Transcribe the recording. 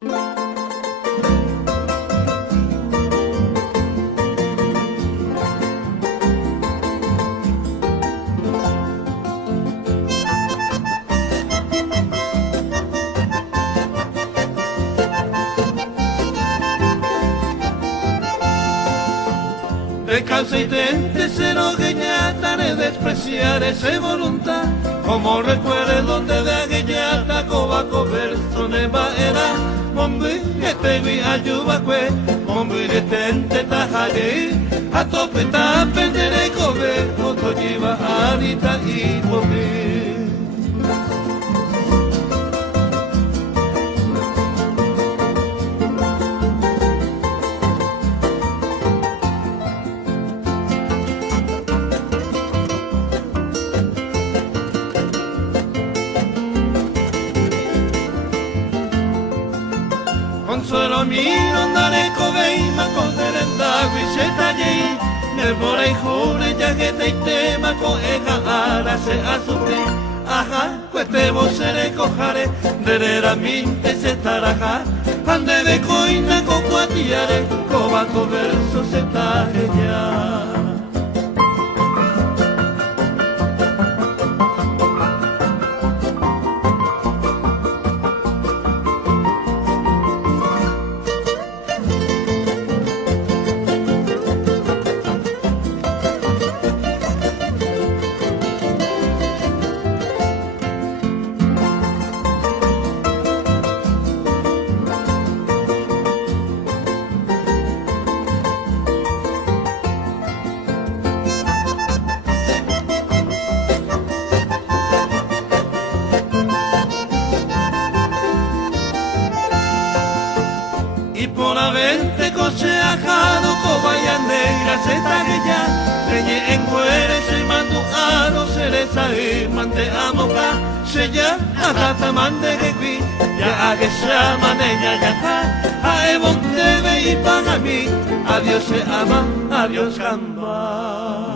De causa y tente cero guiñata de despreciar esa voluntad, como recuerdo de aguillata cobaco verso de baera, mombi que te vi ayuda que, mombi de tente tajare, a tope ta perderé cobe, otro lleva arita y pombi. Consuelo miro andare coveima con derenda guiseta yei nel vorrei jure ya che te tema con ega ara se azute aha queste vocere cojare derera minte se taraja ande de coina con cuatiare cobaco verso se taja. Y por haberte cocheajado cobaya negra se taguella leñe en cuere se manduado se les ahí mante amoca se ya agata mande gequi ya que se ama neña ya a evon debe y para mí adiós se ama adiós gamba.